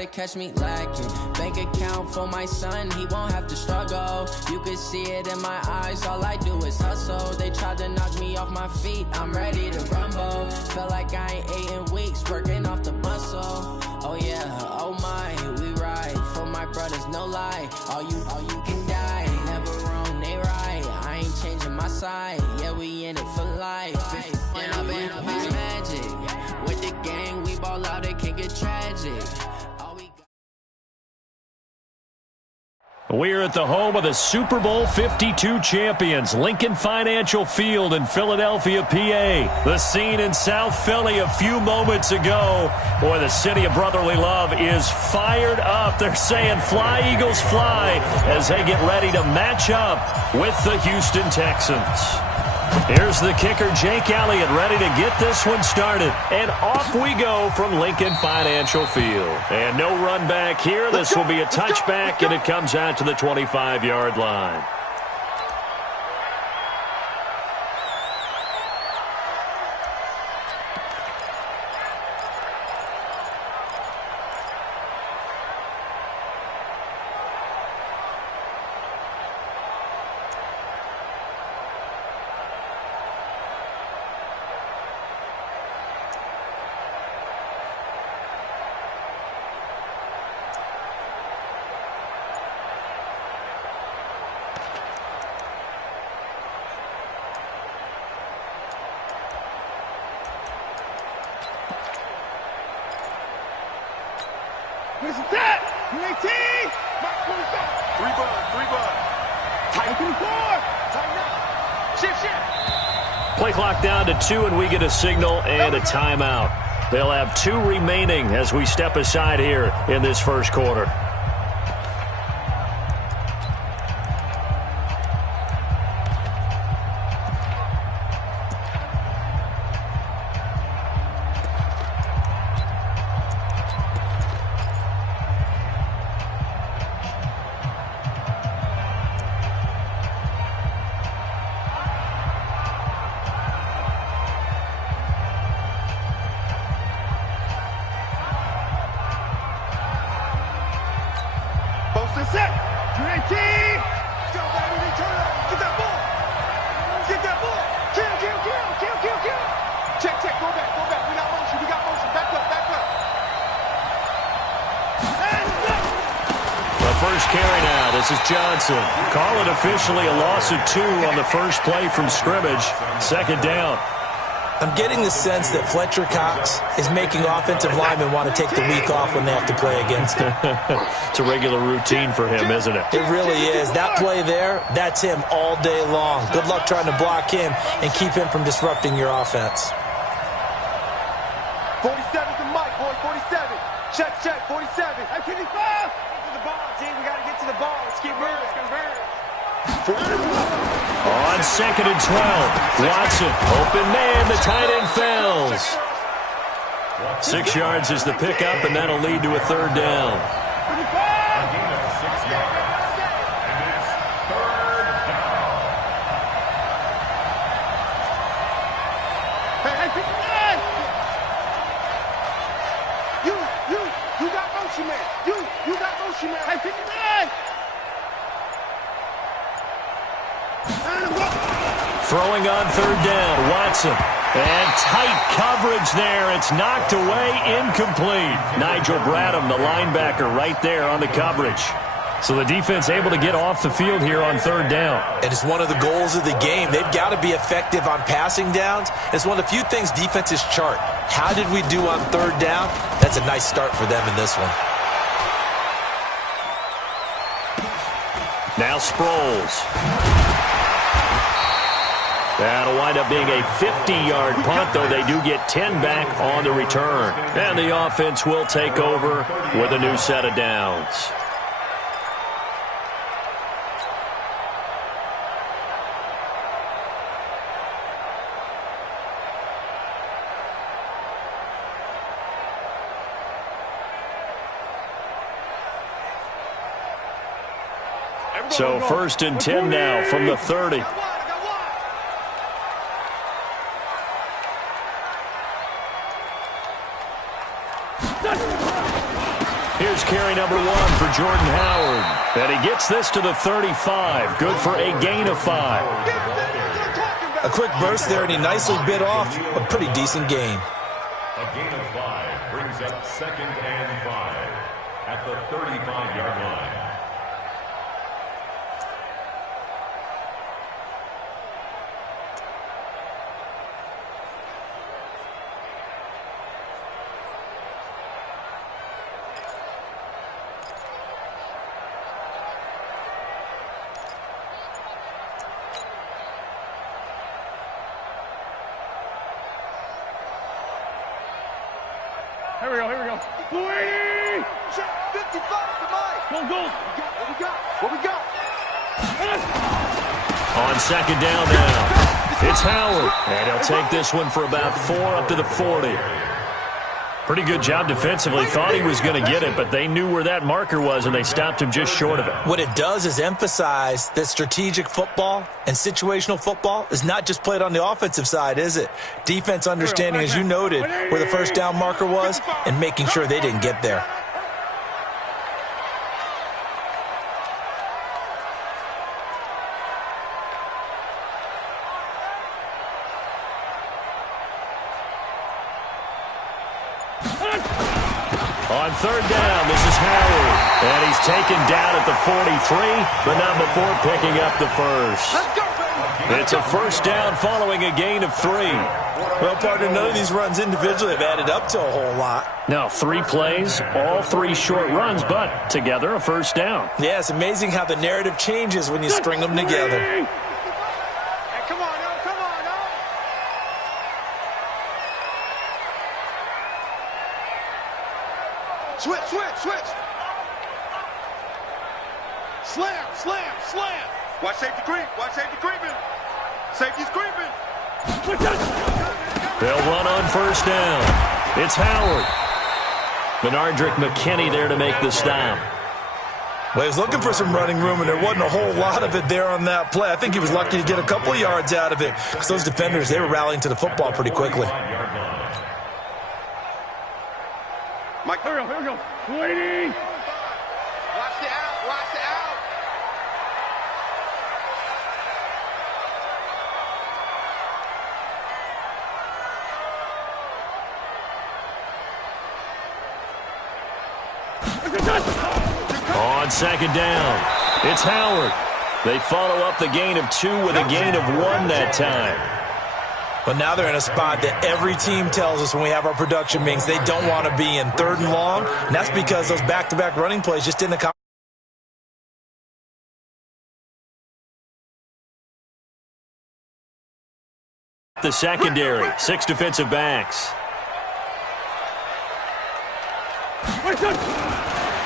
to catch me lacking. Bank account for my son, he won't have to struggle. You can see it in my eyes, all I do is hustle. They tried to knock me off my feet, I'm ready to rumble. Felt like I ain't ate in weeks, working off the muscle. Oh yeah, oh my, we ride for my brothers, no lie. All you can die, never wrong, they right. I ain't changing my side, yeah, we in it for life. When I've been magic, with the gang, we ball out, it can get tragic. We're at the home of the Super Bowl 52 champions, Lincoln Financial Field in Philadelphia, PA. The scene in South Philly a few moments ago. Boy, the city of brotherly love is fired up. They're saying, fly, Eagles, fly, as they get ready to match up with the Houston Texans. Here's the kicker, Jake Elliott, ready to get this one started. And off we go from Lincoln Financial Field. And no run back here. This will be a touchback, and it comes out to the 25-yard line. Here's the set. UAT. Three bud. Tighten four. Tighten up. Shift. Play clock down to 2, and we get a signal and a timeout. They'll have 2 remaining as we step aside here in this first quarter. Set. UAT. Go, baby. Turn up. Get that ball. Kill. Check. Go back. We got motion. Back up. The first carry now. This is Johnson. Call it officially a loss of 2 on the first play from scrimmage. Second down. I'm getting the sense that Fletcher Cox is making offensive linemen want to take the week off when they have to play against him. It's a regular routine for him, isn't it? It really is. That play there, that's him all day long. Good luck trying to block him and keep him from disrupting your offense. 47 to Mike, boy. 47. Check. 47. Hey, 55. Get to the ball, team. We got to get to the ball. Let's keep moving. Let's convert. On 2nd and 12, Watson, open man, the tight end fails. 6 yards is the pickup, and that'll lead to a third down. You got motion, man. You got motion, man. Hey, 59. Throwing on third down, Watson. And tight coverage there. It's knocked away, incomplete. Nigel Bradham, the linebacker, right there on the coverage. So the defense able to get off the field here on third down. And it's one of the goals of the game. They've got to be effective on passing downs. It's one of the few things defenses chart. How did we do on third down? That's a nice start for them in this one. Now Sproles. That'll wind up being a 50-yard punt, though they do get 10 back on the return. And the offense will take over with a new set of downs. So 1st and 10 now from the 30. Here's carry number 1 for Jordan Howard. And he gets this to the 35. Good for a gain of 5. A quick burst there, and he nicely bit off a pretty decent gain. A gain of 5 brings up 2nd and 5 at the 35-yard line. Here we go. 280! 55 to Mike! Go! What we got? On 2nd down now, it's Howard. And he'll take this one for about 4 up to the 40. Pretty good job defensively. Thought he was going to get it, but they knew where that marker was, and they stopped him just short of it. What it does is emphasize that strategic football and situational football is not just played on the offensive side, is it? Defense understanding, as you noted, where the first down marker was and making sure they didn't get there. On 3rd down, this is Howard. And he's taken down at the 43, but not before picking up the first. It's a 1st down following a gain of 3. Well, partner, none of these runs individually have added up to a whole lot. Now, 3 plays, all 3 short runs, but together a 1st down. Yeah, it's amazing how the narrative changes when you string them together. Hey, come on, now. Switch. Slam. Watch safety creeping. Safety's creeping. They'll run on 1st down. It's Howard. Benardrick McKinney there to make the stop. Well, he was looking for some running room, and there wasn't a whole lot of it there on that play. I think he was lucky to get a couple of yards out of it because those defenders, they were rallying to the football pretty quickly. Mike, here we go. 280. Watch the out. On 2nd down, it's Howard. They follow up the gain of 2 with a gain of 1 that time. But now they're in a spot that every team tells us when we have our production meetings they don't want to be in, 3rd and long, and that's because those back-to-back running plays just didn't accomplish. The secondary, 6 defensive backs.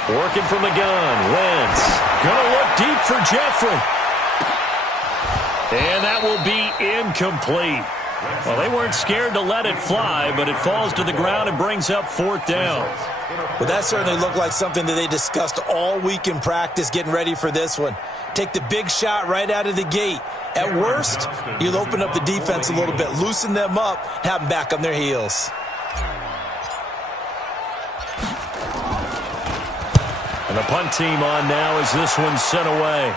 Working from the gun, Wentz. Gonna look deep for Jeffrey. And that will be incomplete. Well, they weren't scared to let it fly, but it falls to the ground and brings up 4th down. Well, that certainly looked like something that they discussed all week in practice getting ready for this one. Take the big shot right out of the gate. At worst, you'll open up the defense a little bit, loosen them up, have them back on their heels. And the punt team on now as this one's sent away.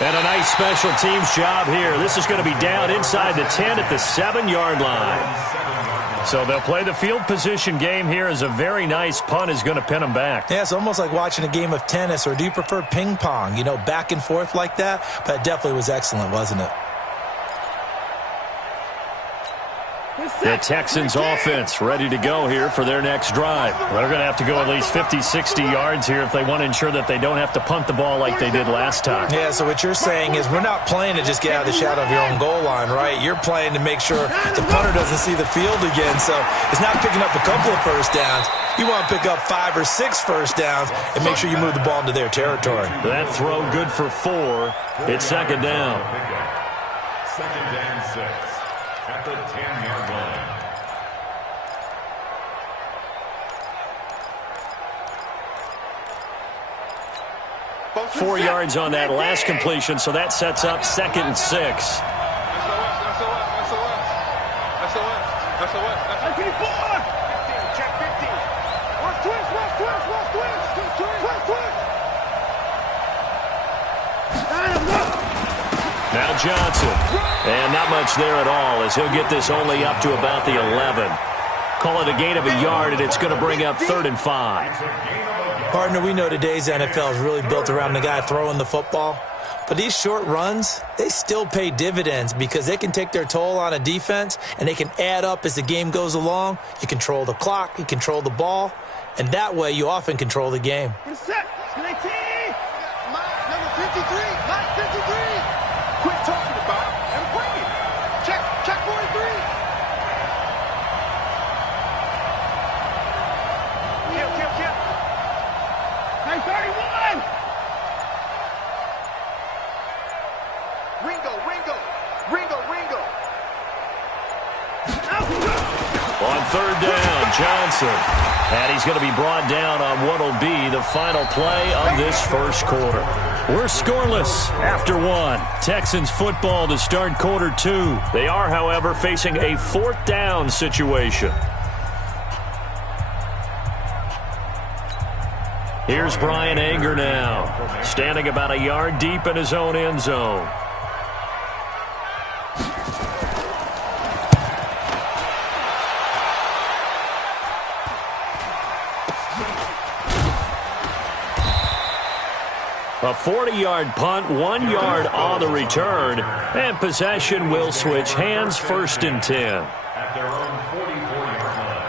And a nice special teams job here. This is going to be down inside the 10 at the 7-yard line. So they'll play the field position game here as a very nice punt is going to pin them back. Yeah, it's almost like watching a game of tennis, or do you prefer ping pong? You know, back and forth like that? But it definitely was excellent, wasn't it? The Texans offense ready to go here for their next drive. They're going to have to go at least 50, 60 yards here if they want to ensure that they don't have to punt the ball like they did last time. Yeah, so what you're saying is we're not playing to just get out of the shadow of your own goal line, right? You're playing to make sure the punter doesn't see the field again. So it's not picking up a couple of first downs. You want to pick up 5 or 6 first downs and make sure you move the ball into their territory. That throw good for 4. It's 2nd down. 2nd and 6 at the 10-yard line. 4 yards on that last completion, so that sets up 2nd and 6. That's the West. Check 15. Johnson. And not much there at all, as he'll get this only up to about the 11. Call it a gain of a yard, and it's going to bring up 3rd and 5. Partner, we know today's NFL is really built around the guy throwing the football. But these short runs, they still pay dividends because they can take their toll on a defense, and they can add up as the game goes along. You control the clock, you control the ball, and that way you often control the game. Set. Number 53. Not 53. Quit talking about it and bring it. Check 43. Kill. Hey, 31. Ringo. On 3rd down, Johnson. And he's going to be brought down on what will be the final play of this first quarter. We're scoreless after 1. Texans football to start quarter 2. They are, however, facing a 4th down situation. Here's Brian Anger now, standing about a yard deep in his own end zone. A 40-yard punt, 1 yard on the return, and possession will switch hands, 1st and 10. At their own 44-yard line.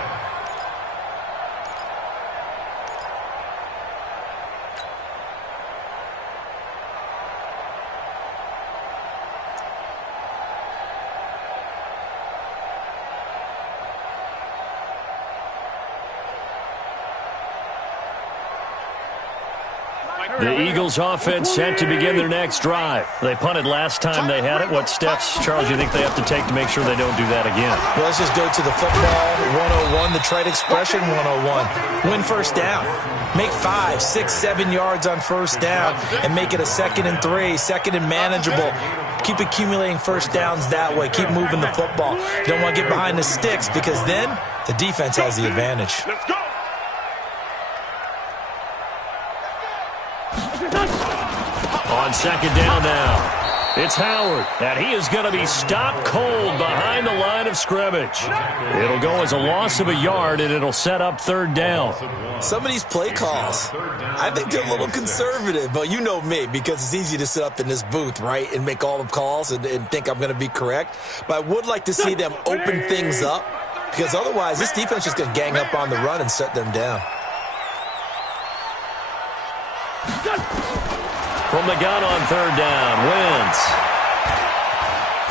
The Eagles offense set to begin their next drive. They punted last time they had it. What steps, Charles, you think they have to take to make sure they don't do that again? Well, let's just go to the football 101, the trade expression 101. Win first down. Make 5, 6, 7 yards on first down and make it a 2nd and 3, 2nd and manageable. Keep accumulating first downs that way. Keep moving the football. You don't want to get behind the sticks because then the defense has the advantage. Let's go. On 2nd down now, it's Howard, and he is going to be stopped cold behind the line of scrimmage. It'll go as a loss of a yard, and it'll set up 3rd down. Some of these play calls, I think they're a little conservative, but you know me, because it's easy to sit up in this booth, right, and make all the calls and think I'm going to be correct. But I would like to see them open things up, because otherwise this defense is going to gang up on the run and shut them down. From the gun on 3rd down, Wentz.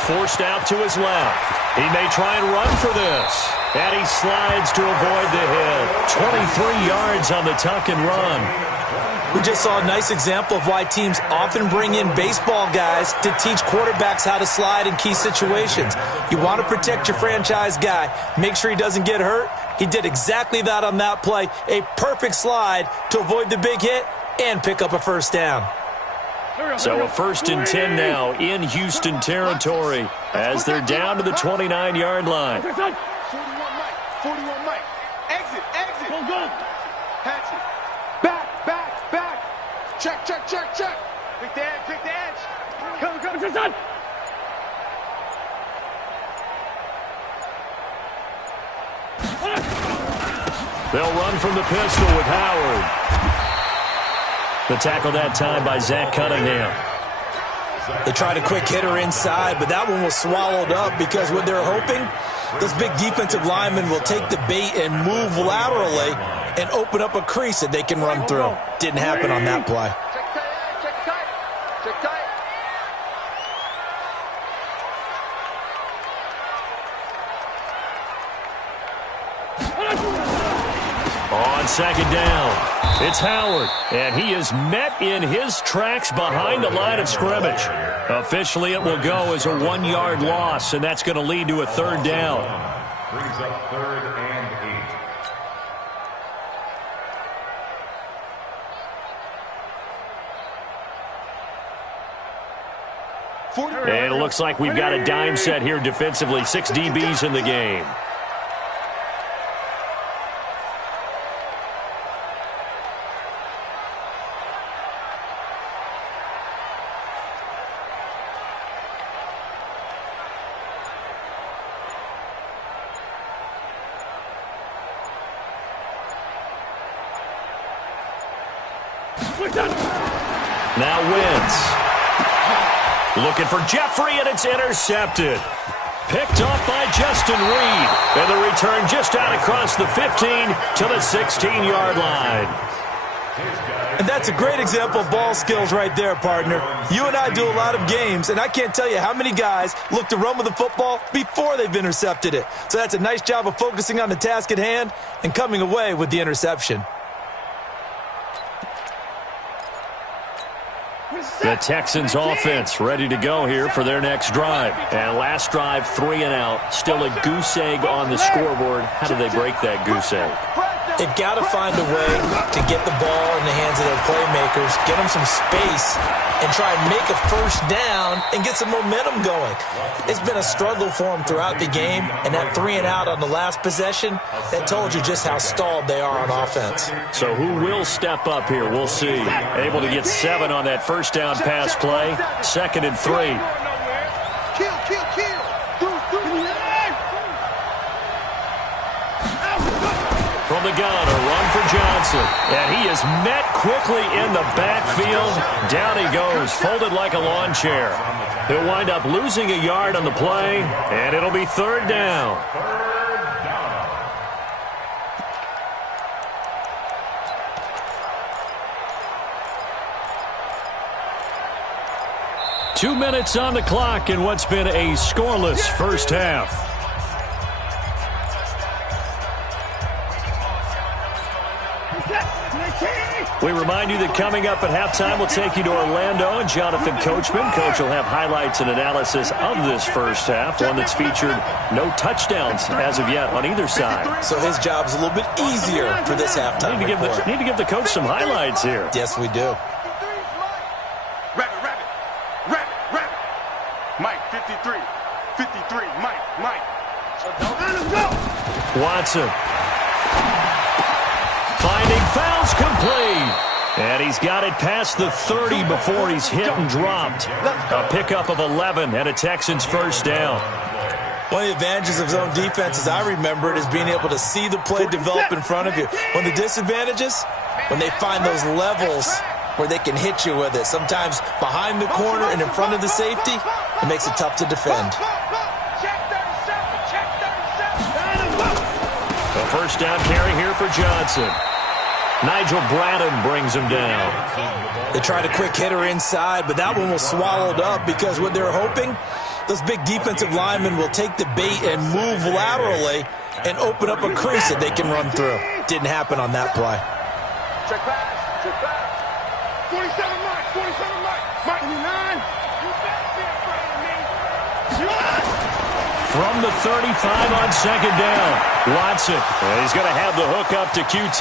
Forced out to his left. He may try and run for this. And he slides to avoid the hit. 23 yards on the tuck and run. We just saw a nice example of why teams often bring in baseball guys to teach quarterbacks how to slide in key situations. You want to protect your franchise guy. Make sure he doesn't get hurt. He did exactly that on that play. A perfect slide to avoid the big hit and pick up a first down. So a 1st and 10 now in Houston territory as they're down to the 29-yard line. 41 Mike. Exit. Go. Patch it. Back. Check. Pick the edge. Come. They'll run from the pistol with Howard. The tackle that time by Zach Cunningham. They tried a quick hitter inside, but that one was swallowed up because what they're hoping, those big defensive linemen will take the bait and move laterally and open up a crease that they can run through. Didn't happen on that play. Check tight. On 2nd down, it's Howard, and he is met in his tracks behind the line of scrimmage. Officially, it will go as a 1-yard loss, and that's going to lead to a 3rd down. Brings up 3rd and 8. And it looks like we've got a dime set here defensively. 6 DBs in the game. Now Wentz. Looking for Jeffrey, and it's intercepted. Picked off by Justin Reed. And the return just out across the 15 to the 16-yard line. And that's a great example of ball skills right there, partner. You and I do a lot of games, and I can't tell you how many guys look to run with the football before they've intercepted it. So that's a nice job of focusing on the task at hand and coming away with the interception. The Texans offense ready to go here for their next drive. And last drive, 3 and out. Still a goose egg on the scoreboard. How do they break that goose egg? They've got to find a way to get the ball in the hands of their playmakers, get them some space, and try and make a first down and get some momentum going. It's been a struggle for them throughout the game, and that 3 and out on the last possession, that told you just how stalled they are on offense. So who will step up here? We'll see. Able to get 7 on that first down pass play. 2nd and 3. From the gun, a run for Johnson. And he is met quickly in the backfield. Down he goes, folded like a lawn chair. He'll wind up losing a yard on the play, and it'll be 3rd down. 2 minutes on the clock in what's been a scoreless first half. We remind you that coming up at halftime, we'll take you to Orlando and Jonathan Coachman. Coach will have highlights and analysis of this first half, one that's featured no touchdowns as of yet on either side. So his job's a little bit easier for this halftime Need to give the coach some highlights here. Yes, we do. Rabbit. Mike, 53. Mike. So don't let him go. Watson. Finding fouls complete. And he's got it past the 30 before he's hit and dropped. A pickup of 11 and a Texans first down. One of the advantages of zone defense, as I remember it, is being able to see the play develop in front of you. One of the disadvantages, when they find those levels where they can hit you with it. Sometimes behind the corner and in front of the safety, it makes it tough to defend. A first down carry here for Johnson. Nigel Bradden brings him down. They tried a quick hitter inside, but that one was swallowed up because what they're hoping, those big defensive linemen will take the bait and move laterally and open up a crease that they can run through. Didn't happen on that play. Check pass. 47 Mike. 29. From the 35 on 2nd down. Watson. And he's going to have the hook up to QT.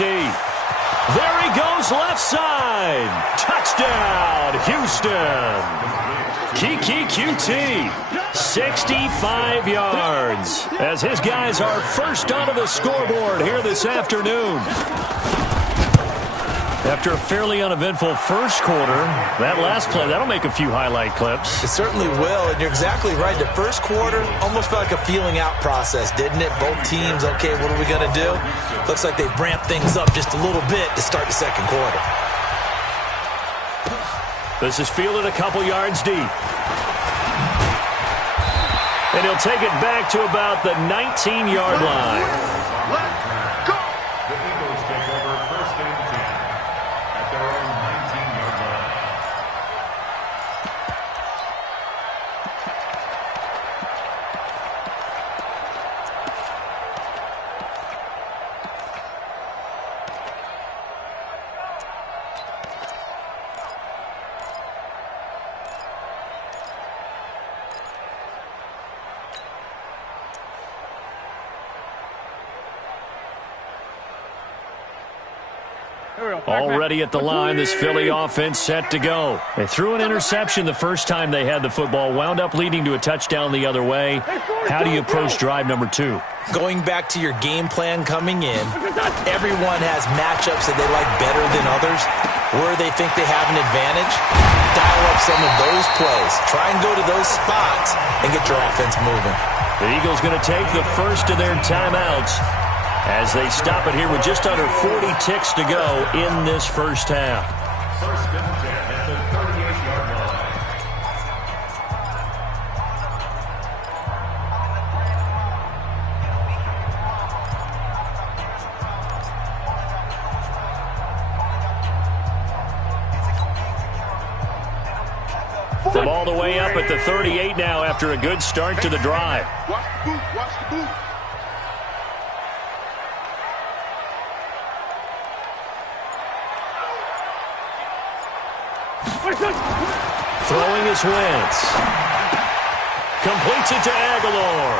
There he goes, left side. Touchdown, Houston. Kiki QT, 65 yards. As his guys are first onto the scoreboard here this afternoon. After a fairly uneventful first quarter, that last play, that'll make a few highlight clips. It certainly will, and you're exactly right. The first quarter almost felt like a feeling out process, didn't it? Both teams, okay, what are we going to do? Looks like they've ramped things up just a little bit to start the second quarter. This is fielded a couple yards deep. And he'll take it back to about the 19-yard line. Let's go. The Eagles take over 1st and 10 at their own 19-yard line. Already at the line, this Philly offense set to go. They threw an interception the first time they had the football, wound up leading to a touchdown the other way. How do you approach drive number 2? Going back to your game plan coming in, everyone has matchups that they like better than others. Where they think they have an advantage, dial up some of those plays. Try and go to those spots and get your offense moving. The Eagles going to take the first of their timeouts as they stop it here with just under 40 ticks to go in this first half. First and 10 at the 38-yard line. From all the way up at the 38 now after a good start to the drive. Watch the boot. Watch the boot. Throwing his Wentz. Completes it to Aguilar.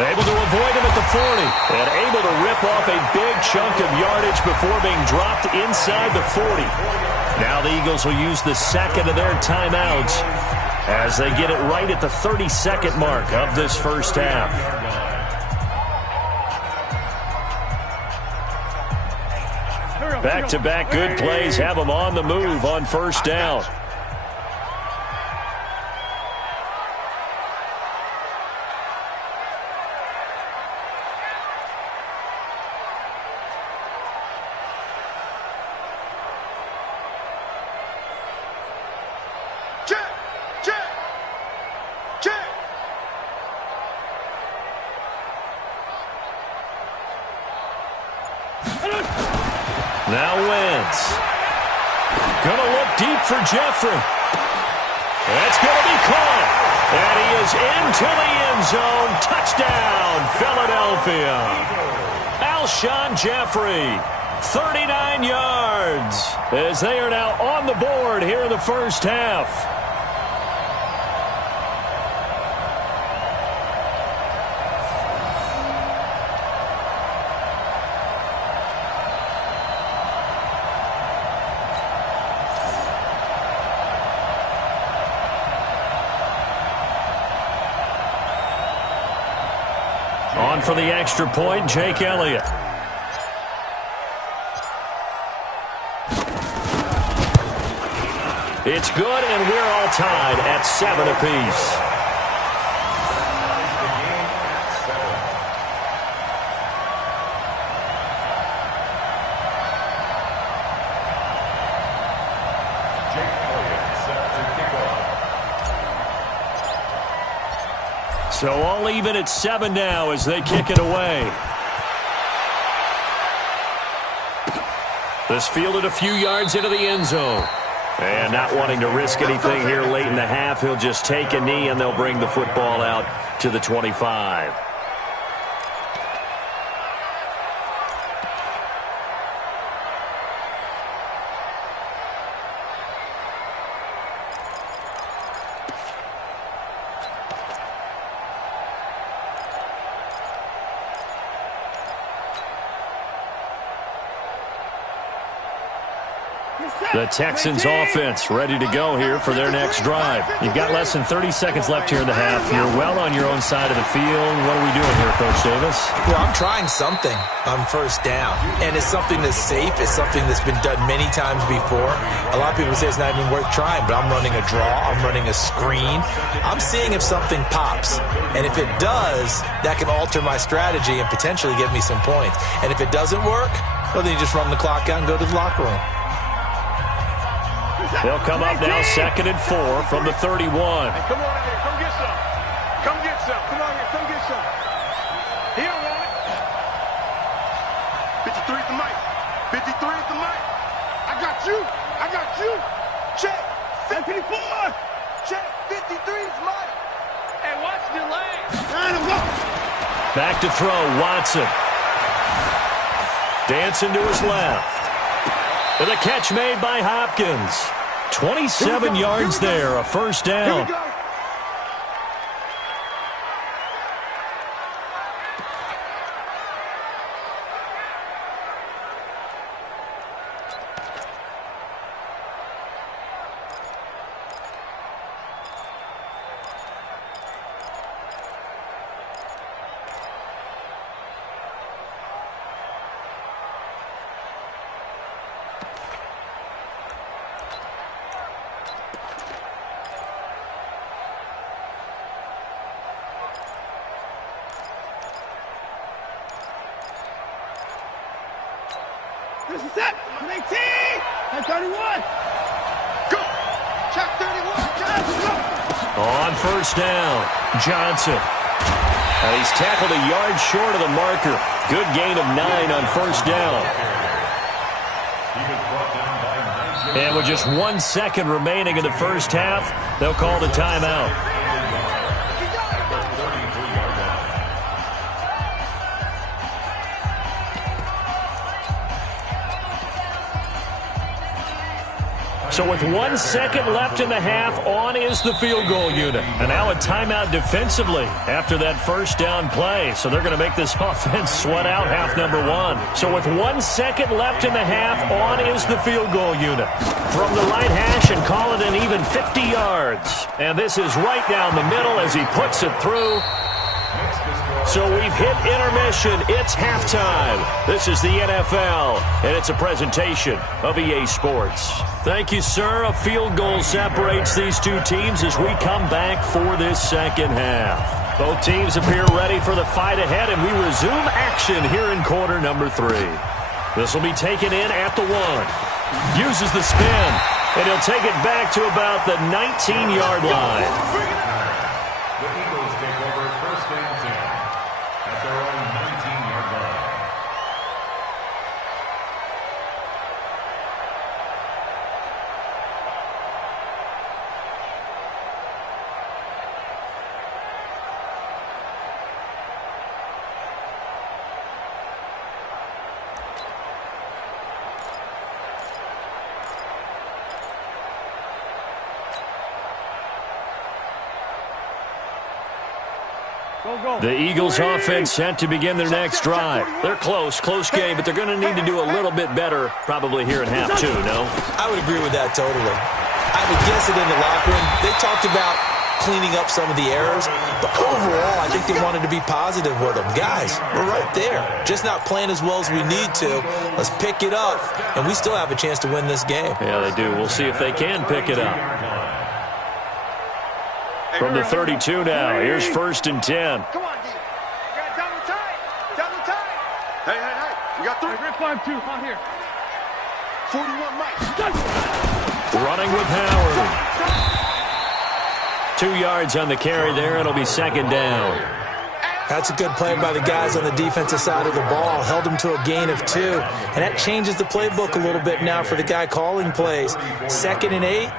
Able to avoid him at the 40. And able to rip off a big chunk of yardage before being dropped inside the 40. Now the Eagles will use the second of their timeouts as they get it right at the 30-second mark of this first half. Back-to-back good plays have them on the move on first down. Now Wentz. Gonna look deep for Jeffrey. That's gonna be caught. And he is into the end zone. Touchdown, Philadelphia. Alshon Jeffrey, 39 yards, as they are now on the board here in the first half. On for the extra point, Jake Elliott. It's good, and we're all tied at 7 apiece. So all even at 7 now as they kick it away. This fielded a few yards into the end zone. And not wanting to risk anything here late in the half, he'll just take a knee and they'll bring the football out to the 25. The Texans offense ready to go here for their next drive. You've got less than 30 seconds left here in the half. You're well on your own side of the field. What are we doing here, Coach Davis? Well, I'm trying something on first down. And it's something that's safe. It's something that's been done many times before. A lot of people say it's not even worth trying, but I'm running a draw. I'm running a screen. I'm seeing if something pops. And if it does, that can alter my strategy and potentially get me some points. And if it doesn't work, well, then you just run the clock out and go to the locker room. They'll come up now 2nd and 4 from the 31. Hey, come on out here. Come get some. Come get some. Come on here. Come get some. He don't want it. 53 at the mic. 53 at the mic. I got you. I got you. Check. 54. Check. 53 is mine. Hey, watch the lane. Back to throw, Watson. Dancing to his left. And the catch made by Hopkins. 27 yards there, a first down. This is set. 18. And 31. Go. Check 31. On first down, Johnson. And he's tackled a yard short of the marker. Good gain of 9 on first down. And with just 1 second remaining in the first half, they'll call the timeout. So with 1 second left in the half, on is the field goal unit. And now a timeout defensively after that first down play. So they're going to make this offense sweat out half number 1. So with 1 second left in the half, on is the field goal unit. From the right hash and call it an even 50 yards. And this is right down the middle as he puts it through. So we've hit intermission. It's halftime. This is the NFL, and it's a presentation of EA Sports. Thank you, sir. A field goal separates these two teams as we come back for this second half. Both teams appear ready for the fight ahead, and we resume action here in quarter number 3. This will be taken in at the 1. Uses the spin, and he'll take it back to about the 19-yard line. The Eagles take over first and 10 at their own 19-yard line. The Eagles offense set to begin their next drive. They're close game, but they're going to need to do a little bit better probably here in half 2, no? I would agree with that totally. I would guess it in the locker room. They talked about cleaning up some of the errors, but overall I think they wanted to be positive with them. Guys, we're right there. Just not playing as well as we need to. Let's pick it up, and we still have a chance to win this game. Yeah, they do. We'll see if they can pick it up. From the 32 now, here's first and 10. Come on, D. You got double tight. Double tight. Hey. We got 3. Red 5-2. On here. 41 Mike. Running with Howard. 2 yards on the carry there. It'll be second down. That's a good play by the guys on the defensive side of the ball. Held them to a gain of 2. And that changes the playbook a little bit now for the guy calling plays. 2nd and 8.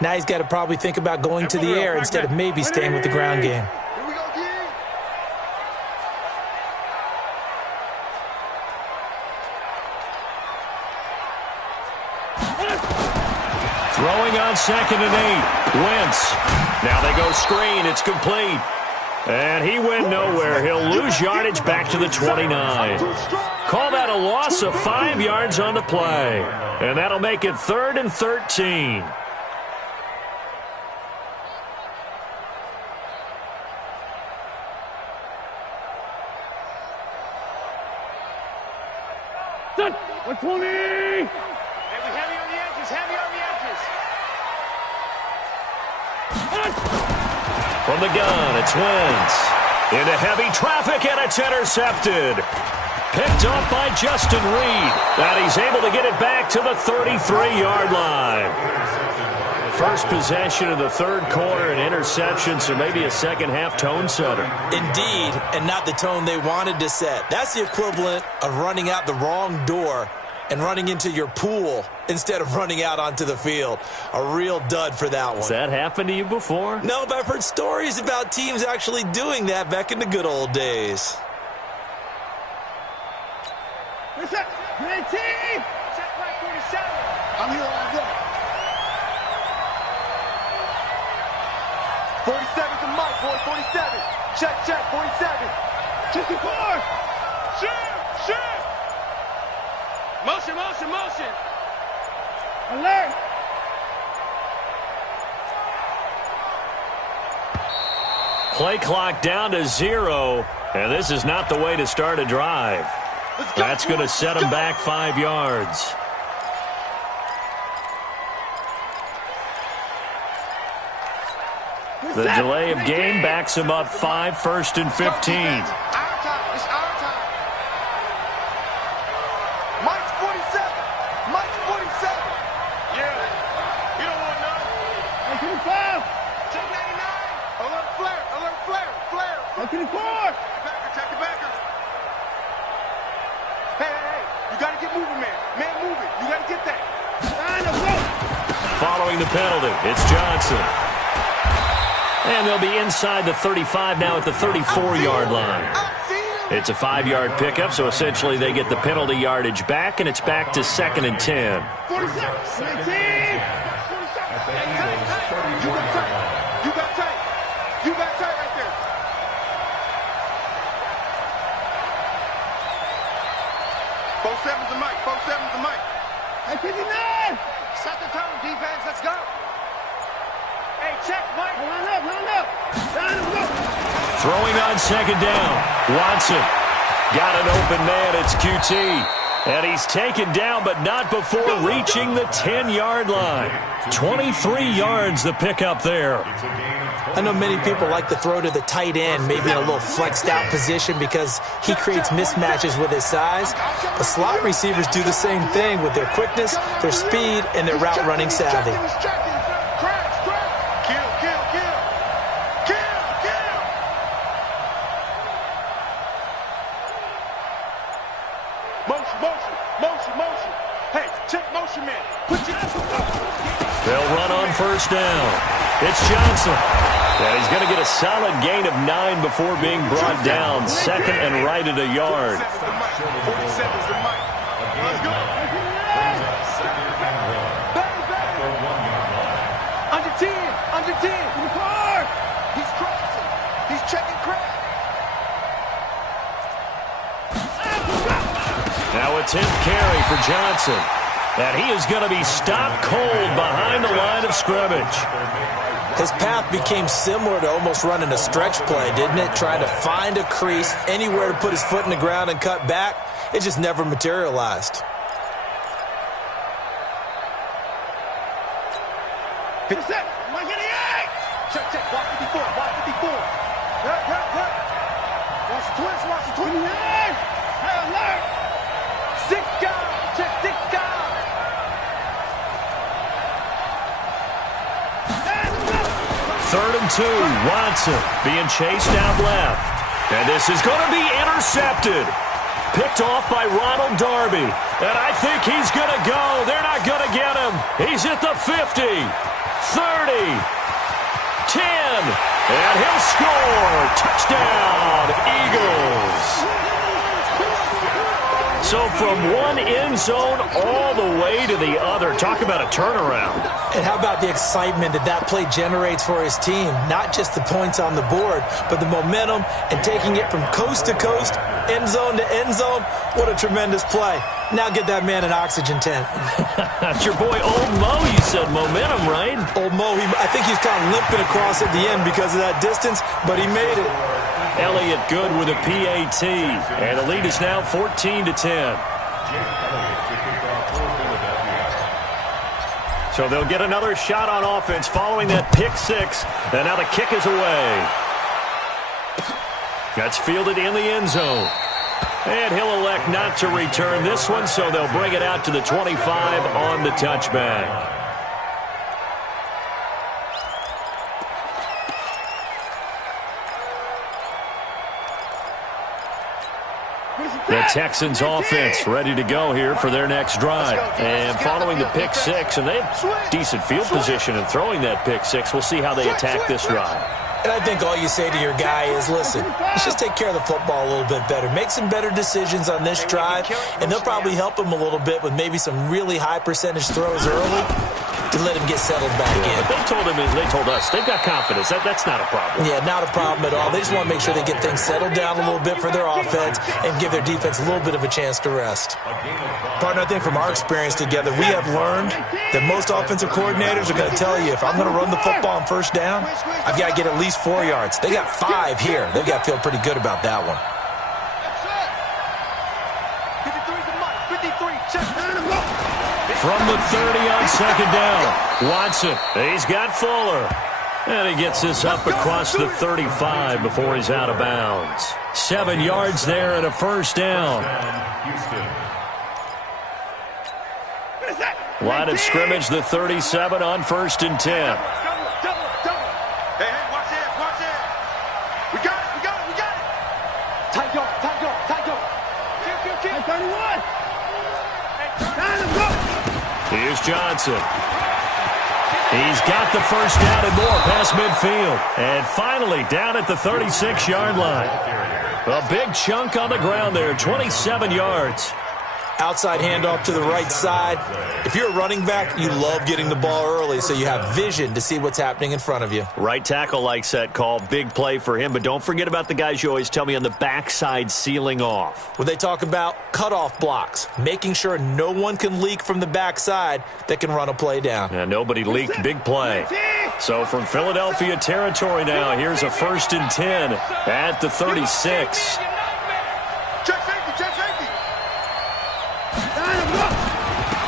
Now he's got to probably think about going to the air instead of maybe staying with the ground game. Here we go, D. Throwing on 2nd and 8. Wentz. Now they go screen. It's complete. And he went nowhere. He'll lose yardage back to the 29. Call that a loss of 5 yards on the play. And that'll make it 3rd and 13. Done. 120. Heavy on the edges. Heavy on the edges. From the gun, it's Wentz. Into heavy traffic, and it's intercepted. Picked off by Justin Reed. And he's able to get it back to the 33-yard line. First possession of the third quarter, an interception, so maybe a second-half tone setter. Indeed, and not the tone they wanted to set. That's the equivalent of running out the wrong door and running into your pool instead of running out onto the field. A real dud for that one. Has that happened to you before? No, but I've heard stories about teams actually doing that back in the good old days. Reset. 18. Check right 47. I'm here all day. 47 to Mike, boy. 47. Check, 47. 54. Shoot. Motion. Alert. Play clock down to 0, and this is not the way to start a drive. That's going to set them back 5 yards. The delay of game backs him up 5, 1st and 15. Our time. It's our time. Mike's 47. Man, move it. You got to get that. Following the penalty, it's Johnson. And they'll be inside the 35 now at the 34-yard line. It's a 5-yard pickup, so essentially they get the penalty yardage back, and it's back to 2nd and 10. 46, 19. You got tight. You got tight right there. Both sevens to Mike. Both sevens to Mike. Hey, 59. Set the tone, defense. Let's go. Hey, check, Mike. Line up, line up. Line up. Throwing on 2nd down. Watson got an open man. It's QT. And he's taken down, but not before reaching the 10-yard line. 23 yards the pickup there. I know many people like to throw to the tight end, maybe in a little flexed out position because he creates mismatches with his size. But slot receivers do the same thing with their quickness, their speed, and their route running savvy. Motion. Hey, check motion, man. They'll run on 1st down. It's Johnson. And he's going to get a solid gain of 9 before being brought down. 2nd and right at a yard. 47's the Mike. Let's go. Under 10. In the car. He's crossing. He's checking crack. Now a 10th carry for Johnson. And he is going to be stopped cold behind the line of scrimmage. His path became similar to almost running a stretch play, didn't it? Trying to find a crease, anywhere to put his foot in the ground and cut back. It just never materialized. Check. Watch 54. Watch the twist. Alert. 6 guys. Check 6 guys. Third and 2. Watson being chased out left. And this is going to be intercepted. Picked off by Ronald Darby. And I think he's going to go. They're not going to get him. He's at the 50. 30. 10. And he'll score. Touchdown, Eagles. So from one end zone all the way to the other. Talk about a turnaround. And how about the excitement that play generates for his team? Not just the points on the board, but the momentum and taking it from coast to coast, end zone to end zone. What a tremendous play. Now get that man an oxygen tent. That's your boy Old Mo, you said. Momentum, right? Old Mo, I think he's kind of limping across at the end because of that distance, but he made it. Elliott good with a PAT. And the lead is now 14-10. So they'll get another shot on offense following that pick 6. And now the kick is away. That's fielded in the end zone. And he'll elect not to return this one, so they'll bring it out to the 25 on the touchback. The Texans offense ready to go here for their next drive. And following the pick 6, and they have decent field position in throwing that pick 6. We'll see how they attack this drive. And I think all you say to your guy is, listen, let's just take care of the football a little bit better. Make some better decisions on this drive, and they'll probably help him a little bit with maybe some really high percentage throws early to let him get settled back in. But they told us, they've got confidence. That's not a problem. Yeah, not a problem at all. They just want to make sure they get things settled down a little bit for their offense and give their defense a little bit of a chance to rest. Partner, I think from our experience together, we have learned that most offensive coordinators are going to tell you, if I'm going to run the football on 1st down, I've got to get at least 4 yards. They got 5 here. They've got to feel pretty good about that one. From the 30 on 2nd down, Watson, he's got Fuller. And he gets this up across the 35 before he's out of bounds. 7 yards there and a 1st down. Line of scrimmage, the 37 on 1st and 10. Hey, watch it. We got it. Tight go. Hey, 31. Hey, Here's Johnson. He's got the first down and more past midfield. And finally down at the 36-yard line. A big chunk on the ground there, 27 yards. Outside handoff to the right side. If you're a running back, you love getting the ball early so you have vision to see what's happening in front of you. Right tackle likes that call. Big play for him. But don't forget about the guys you always tell me on the backside sealing off. When they talk about cutoff blocks, making sure no one can leak from the backside that can run a play down. And nobody leaked. Big play. So from Philadelphia territory now, here's a 1st and 10 at the 36.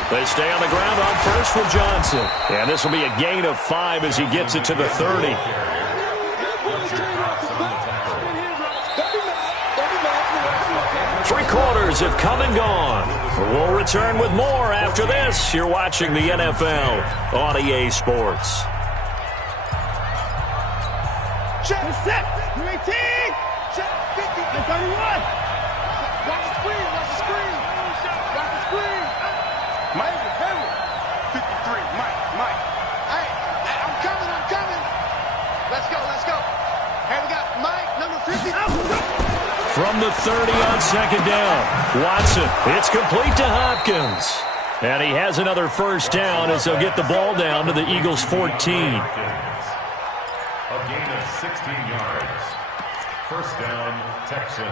They stay on the ground on first with Johnson. And this will be a gain of 5 as he gets it to the 30. 3 quarters have come and gone. We'll return with more after this. You're watching the NFL on EA Sports. Check, set, 18, check, 50, 31. Watch the screen, watch the screen, watch the screen. Mike, heavy. 53, Mike. Hey, I'm coming. Let's go. Hey, we got Mike, number 50. From the 30 on 2nd down, Watson, it's complete to Hopkins. And he has another first down as they'll get the ball down to the Eagles' 14. A gain of 16 yards. First down, Texans.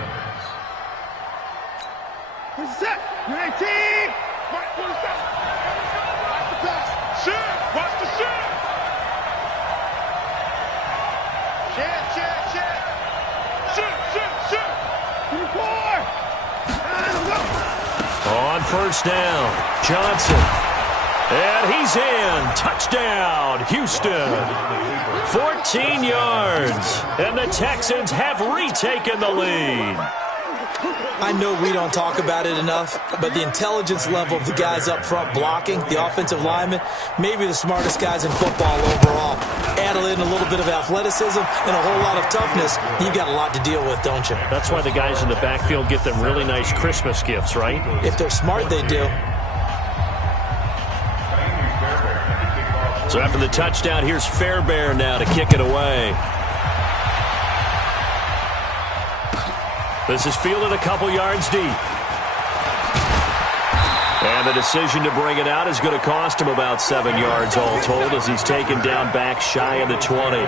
Set, 19. Mike, 47. Watch the pass. Shit, watch the shit. Shit. 24. On first down, Johnson. And he's in. Touchdown, Houston. 14 yards. And the Texans have retaken the lead. I know we don't talk about it enough, but the intelligence level of the guys up front blocking, the offensive linemen, maybe the smartest guys in football overall. Add in a little bit of athleticism and a whole lot of toughness, you've got a lot to deal with, don't you? That's why the guys in the backfield get them really nice Christmas gifts, right? If they're smart, they do. So after the touchdown, here's Fairbairn now to kick it away. This is fielded a couple yards deep. And the decision to bring it out is going to cost him about 7 yards all told as he's taken down back shy of the 20.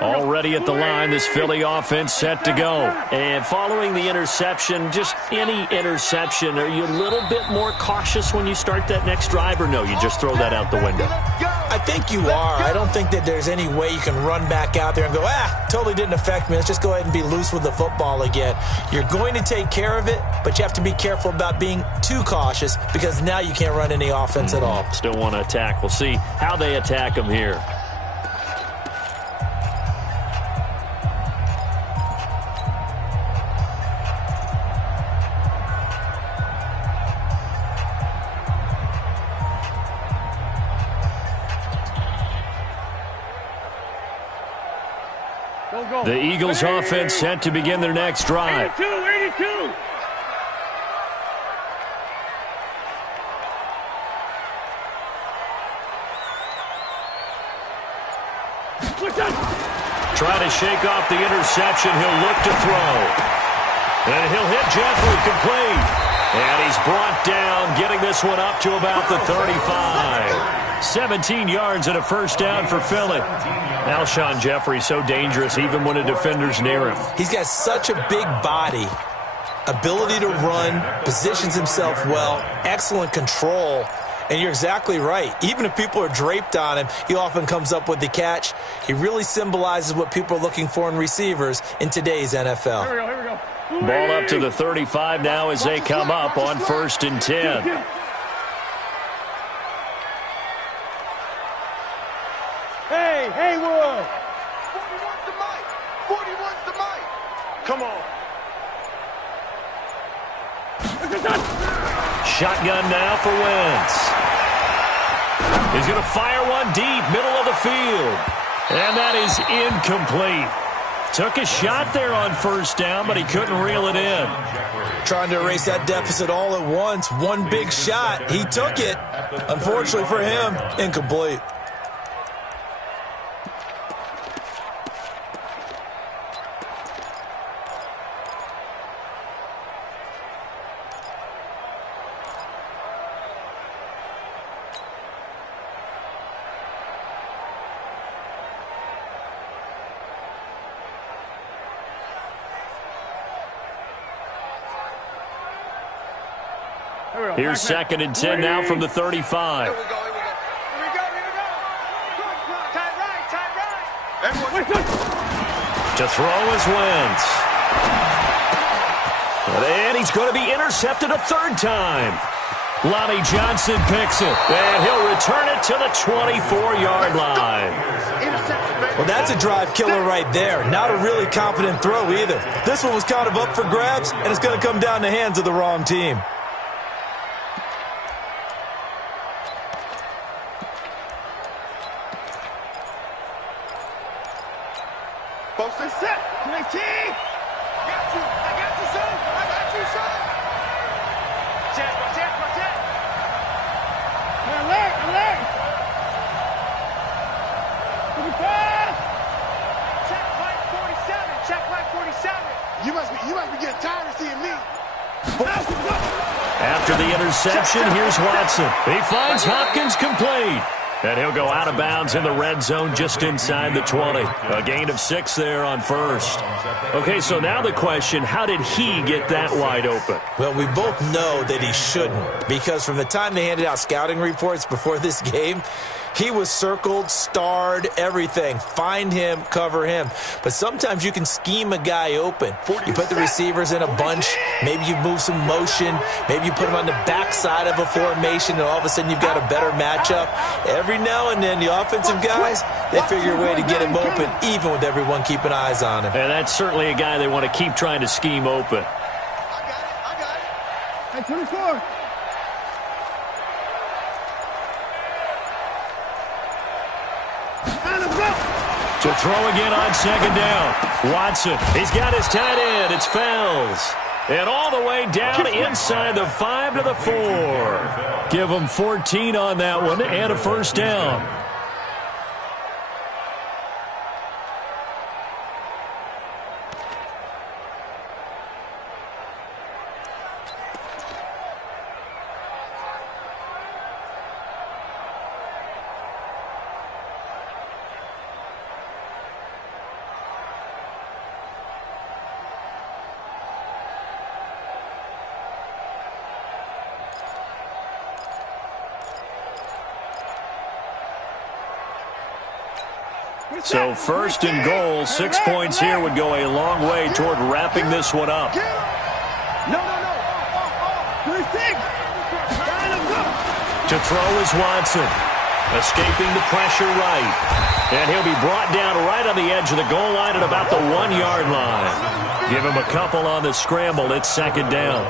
Already at the line, this Philly offense set to go. And following the interception, just any interception, are you a little bit more cautious when you start that next drive, or no, you just throw that out the window? I think you are. I don't think that there's any way you can run back out there and go, totally didn't affect me. Let's just go ahead and be loose with the football again. You're going to take care of it, but you have to be careful about being too cautious because now you can't run any offense at all. Still want to attack. We'll see how they attack them here. The Eagles offense set to begin their next drive. 82. Trying to shake off the interception. He'll look to throw. And he'll hit Jeffrey complete. And he's brought down, getting this one up to about the 35. 17 yards and a first down for Philly. Alshon Jeffrey so dangerous even when a defender's near him. He's got such a big body, ability to run, positions himself well, excellent control. And you're exactly right. Even if people are draped on him, he often comes up with the catch. He really symbolizes what people are looking for in receivers in today's NFL. Here we go. Ball up to the 35 now as they come up on 1st and 10. Hey, Haywood! 41's the mic. 41's the mic. Come on. Shotgun now for Wentz. He's going to fire one deep, middle of the field. And that is incomplete. Took a shot there on 1st down, but he couldn't reel it in. Trying to erase that deficit all at once. One big shot. He took it. Unfortunately for him, incomplete. Here's 2nd and 10 now from the 35. Here we go. Tight right. To throw is Wentz. And he's going to be intercepted a 3rd time. Lonnie Johnson picks it, and he'll return it to the 24-yard line. Well, that's a drive killer right there. Not a really confident throw either. This one was kind of up for grabs, and it's going to come down the hands of the wrong team. Folks, set. 19. I got you, son. Check. Alert. 45. Check flight 47. You must be getting tired of seeing me. After the interception, here's Watson. He finds Hopkins complete. And he'll go out of bounds in the red zone just inside the 20. A gain of 6 there on 1st. Okay, so now the question, how did he get that wide open? Well, we both know that he shouldn't, because from the time they handed out scouting reports before this game, he was circled, starred, everything. Find him, cover him. But sometimes you can scheme a guy open. You put the receivers in a bunch. Maybe you move some motion. Maybe you put them on the backside of a formation, and all of a sudden you've got a better matchup. Every now and then, the offensive guys, they figure a way to get him open, even with everyone keeping eyes on him. And that's certainly a guy they want to keep trying to scheme open. I got it. At 24. To throw again on 2nd down. Watson, he's got his tight end. It's Fells. And all the way down inside the 5 to the 4. Give him 14 on that one and a 1st down. So 1st and goal, 6 points here would go a long way toward wrapping this one up. No. 36. To throw is Watson. Escaping the pressure right. And he'll be brought down right on the edge of the goal line at about the 1-yard line. Give him a couple on the scramble. It's 2nd down.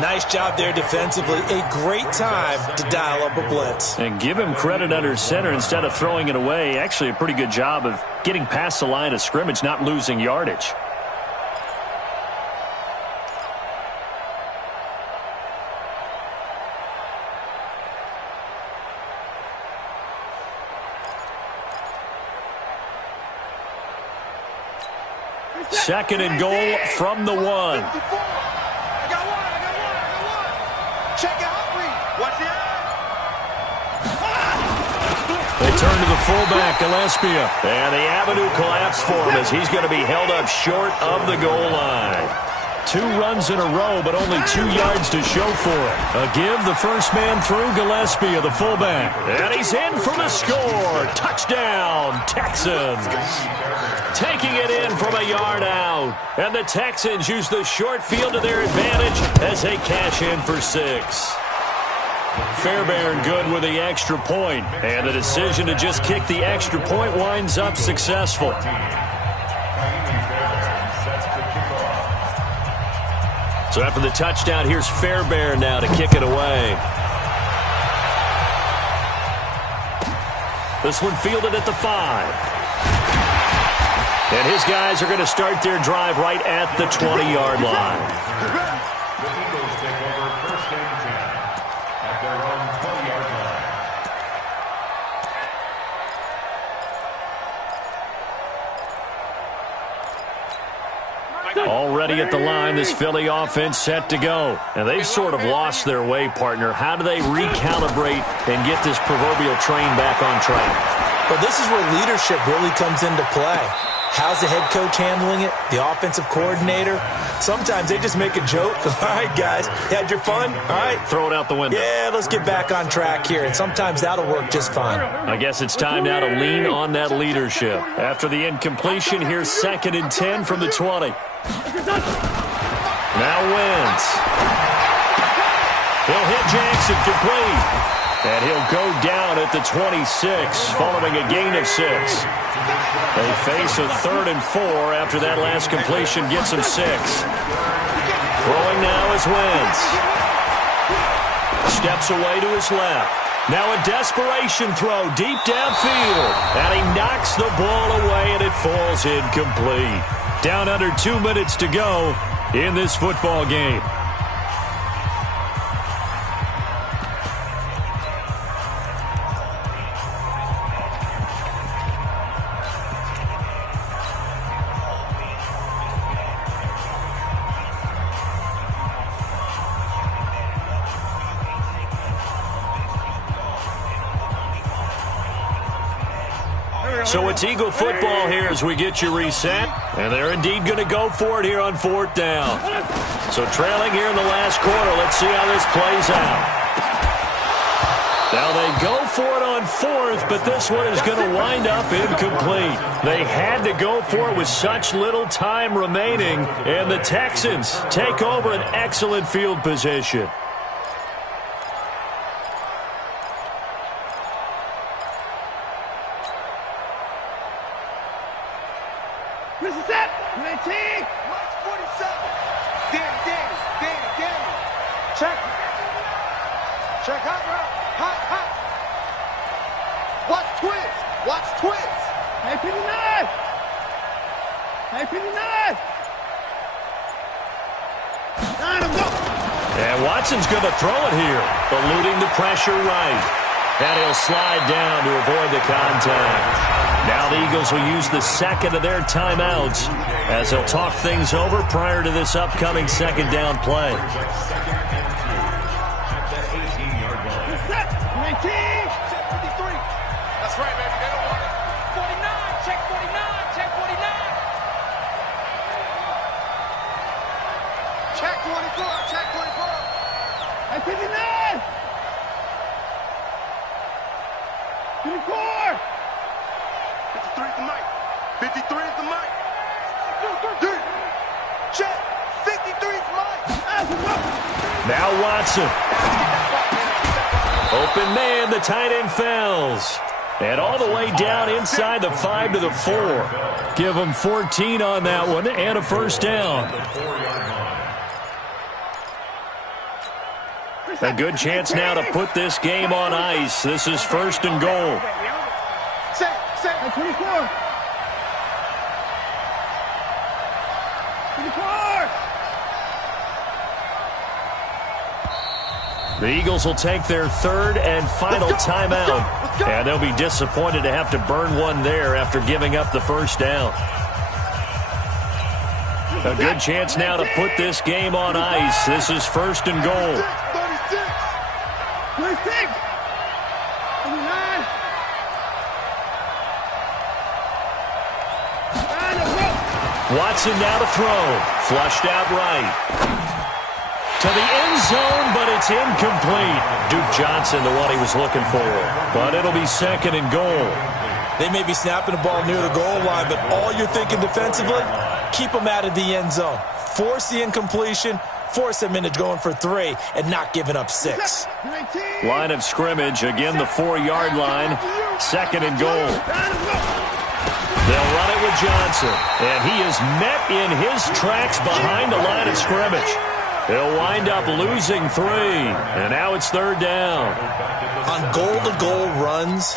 Nice job there defensively. A great time to dial up a blitz. And give him credit under center instead of throwing it away. Actually, a pretty good job of getting past the line of scrimmage, not losing yardage. Second and goal from the 1. I got one. Check it out, read. Watch the eye. They turn to the fullback, Gillespie. And the avenue collapsed for him as he's going to be held up short of the goal line. 2 runs in a row, but only 2 yards to show for it. A give, the first man through, Gillespie of the fullback. And he's in for the score. Touchdown, Texans. Taking it in from a yard out. And the Texans use the short field to their advantage as they cash in for 6. Fairbairn good with the extra point. And the decision to just kick the extra point winds up successful. So after the touchdown, here's Fairbairn now to kick it away. This one fielded at the 5. And his guys are going to start their drive right at the 20-yard line. The Eagles take over first and 10 at their own 20-yard line. Already at the line, this Philly offense set to go. And they've sort of lost their way, partner. How do they recalibrate and get this proverbial train back on track? Well, this is where leadership really comes into play. How's the head coach handling it? The offensive coordinator? Sometimes they just make a joke. All right, guys, had your fun? All right. Throw it out the window. Yeah, let's get back on track here, and sometimes that'll work just fine. I guess it's time now to lean on that leadership. After the incompletion, here's 2nd and 10 from the 20. Now Wentz. He'll hit Jackson complete. And he'll go down at the 26 following a gain of 6. They face a 3rd and 4 after that last completion gets them 6. Throwing now is Wentz. Steps away to his left. Now a desperation throw deep downfield. And he knocks the ball away and it falls incomplete. Down under 2 minutes to go in this football game. So it's Eagle football here as we get you reset. And they're indeed going to go for it here on 4th down. So trailing here in the last quarter. Let's see how this plays out. Now they go for it on 4th, but this one is going to wind up incomplete. They had to go for it with such little time remaining. And the Texans take over an excellent field position. This is it. 19. Watch 47. Danny. Check. Hot. Watch twist. Hey, 59. And Watson's going to throw it here, eluding the pressure right. And he'll slide down to avoid the contact. Now the Eagles will use the 2nd of their timeouts as they'll talk things over prior to this upcoming 2nd down play. At the 18-yard line. 19. 53. That's right, baby. They don't want it. 49. Check 49. Check 49. Check 24. Check 24. Hey, 59. 54. 53 is the mic. 53 is the mic. Check. 53 is the mic. Now Watson. Open man, the tight end fells. And all the way down inside the 5 to the 4. Give him 14 on that one and a first down. A good chance now to put this game on ice. This is 1st and goal. Set. 24. The Eagles will take their 3rd and final timeout. And they'll be disappointed to have to burn one there after giving up the first down. A good chance now to put this game on ice. This is 1st and goal. 26. 29. Watson now to throw. Flushed out right. To the end zone, but it's incomplete. Duke Johnson, the one he was looking for. But it'll be 2nd and goal. They may be snapping the ball near the goal line, but all you're thinking defensively, keep them out of the end zone. Force the incompletion, force them into going for 3, and not giving up 6. Line of scrimmage, again the 4-yard line. 2nd and goal. They'll run it with Johnson, and he is met in his tracks behind the line of scrimmage. He'll wind up losing 3, and now it's 3rd down. On goal-to-goal runs,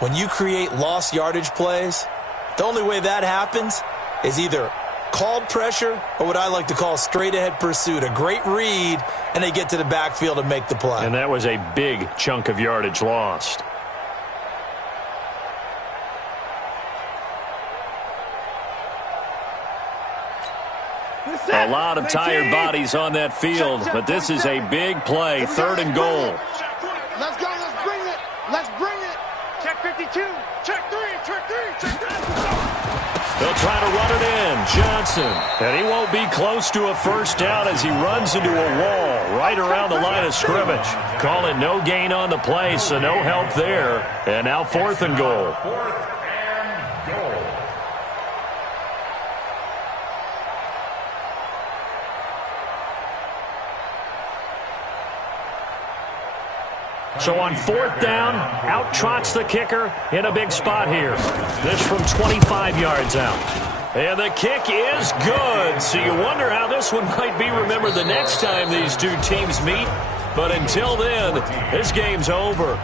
when you create lost yardage plays, the only way that happens is either called pressure or what I like to call straight-ahead pursuit, a great read, and they get to the backfield and make the play. And that was a big chunk of yardage lost. A lot of tired bodies on that field, but this is a big play. 3rd and goal. Let's go. Let's bring it. Let's bring it. Check 52. Check 3. Check 3. Check 3. They'll try to run it in. Johnson. And he won't be close to a 1st down as he runs into a wall right around the line of scrimmage. Call it no gain on the play, so no help there. And now 4th and goal. 4th and goal. So on 4th down, out trots the kicker in a big spot here. This from 25 yards out. And the kick is good. So you wonder how this one might be remembered the next time these two teams meet. But until then, this game's over.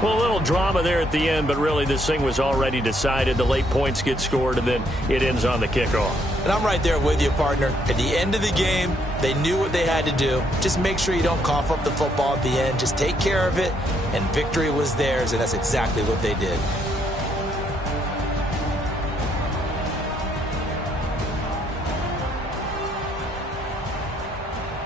Well, a little drama there at the end, but really this thing was already decided. The late points get scored, and then it ends on the kickoff. And I'm right there with you, partner. At the end of the game, they knew what they had to do. Just make sure you don't cough up the football at the end. Just take care of it, and victory was theirs, and that's exactly what they did.